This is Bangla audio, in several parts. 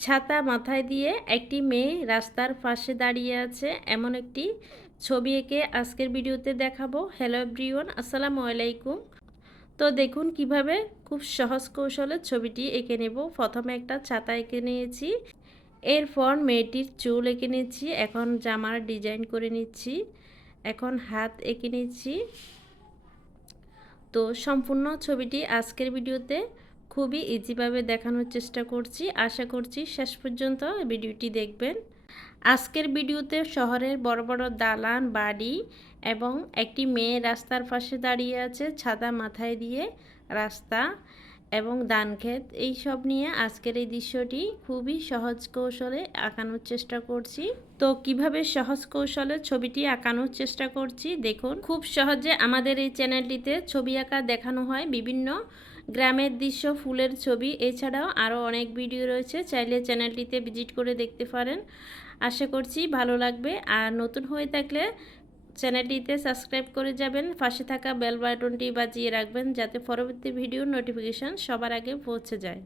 ছাতা মাথায় দিয়ে একটি মেয়ে রাস্তার পাশে দাঁড়িয়ে আছে এমন একটি ছবি এঁকে আজকের ভিডিওতে দেখাবো। হ্যালো এভরিওয়ান, আসসালামু আলাইকুম। তো দেখুন কিভাবে খুব সহজ কৌশলে ছবিটি এঁকে নেব। প্রথমে একটা ছাতা এঁকে নিয়েছি, এরপর মেয়েটির চুল এঁকে নিচ্ছি, এখন জামার ডিজাইন করে নিচ্ছি, এখন হাত এঁকে নিচ্ছি। তো সম্পূর্ণ ছবিটি আজকের ভিডিওতে খুবই ইজিভাবে দেখানোর চেষ্টা করছি। আশা করছি শেষ পর্যন্ত ভিডিওটি দেখবেন। আজকের ভিডিওতে শহরের বড় বড় দালান বাড়ি এবং একটি মেয়ে রাস্তার পাশে দাঁড়িয়ে আছে ছাতা মাথায় দিয়ে, রাস্তা এবং ধানক্ষেত এইসব নিয়ে আজকের এই দৃশ্যটি খুবই সহজ কৌশলে আঁকানোর চেষ্টা করছি। তো কিভাবে সহজ কৌশলে ছবিটি আঁকানোর চেষ্টা করছি দেখুন। খুব সহজে আমাদের এই চ্যানেলটিতে ছবি আঁকা দেখানো হয়, বিভিন্ন গ্রামের দৃশ্য, ফুলের ছবি, এছাড়াও আরও অনেক ভিডিও রয়েছে, চাইলে চ্যানেলটিতে ভিজিট করে দেখতে পারেন। আশা করছি ভালো লাগবে। আর নতুন হয়ে থাকলে চ্যানেলটিতে সাবস্ক্রাইব করে যাবেন, পাশে থাকা বেল বাটনটি বাজিয়ে রাখবেন যাতে পরবর্তী ভিডিওর নোটিফিকেশান সবার আগে পৌঁছে যায়।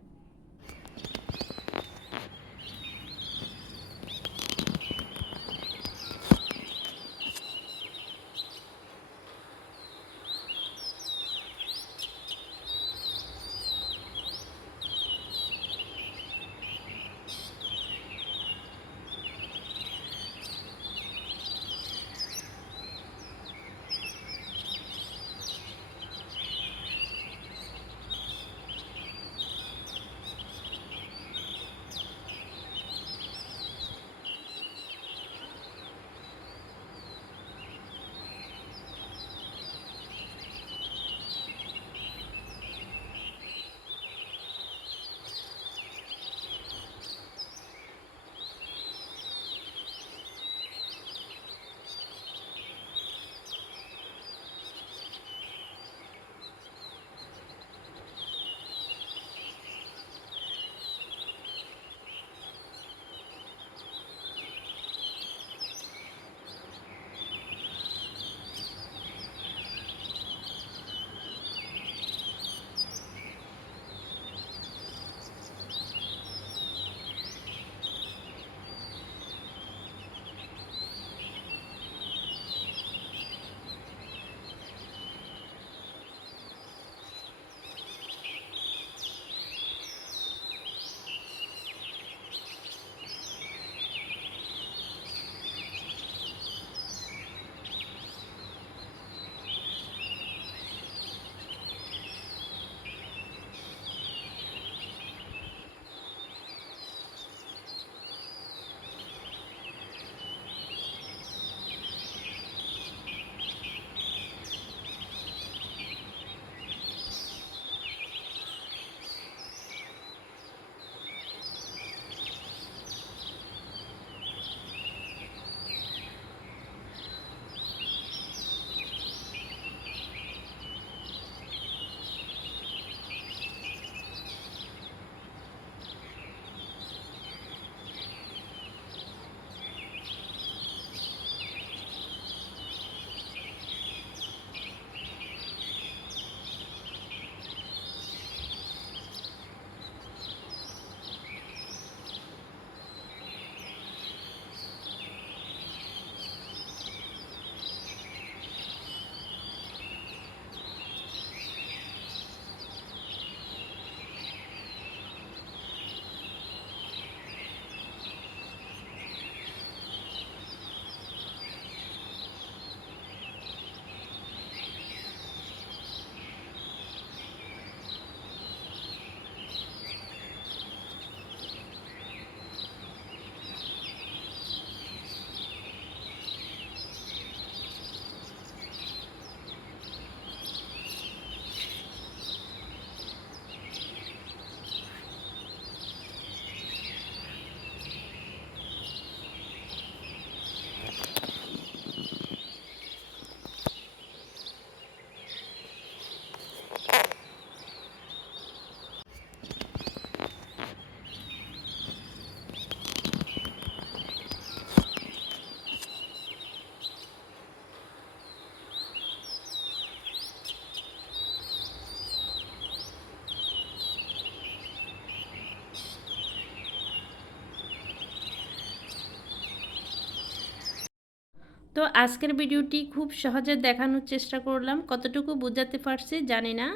তো আজকের ভিডিওটি খুব সহজে দেখানোর চেষ্টা করলাম, কতটুকু বোঝাতে পারছি জানি না।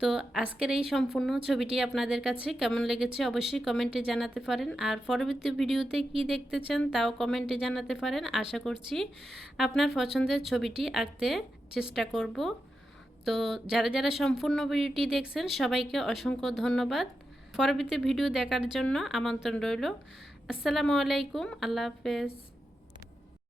তো আজকের এই সম্পূর্ণ ছবিটি আপনাদের কাছে কেমন লেগেছে অবশ্যই কমেন্টে জানাতে পারেন, আর পরবর্তী ভিডিওতে কি দেখতে চান তাও কমেন্টে জানাতে পারেন। আশা করছি আপনার পছন্দের ছবিটি আঁকতে চেষ্টা করব। তো যারা যারা সম্পূর্ণ ভিডিওটি দেখছেন সবাইকে অসংখ্য ধন্যবাদ। পরবর্তী ভিডিও দেখার জন্য আমন্ত্রণ রইল। আসসালামু আলাইকুম, আল্লাহ হাফেজ।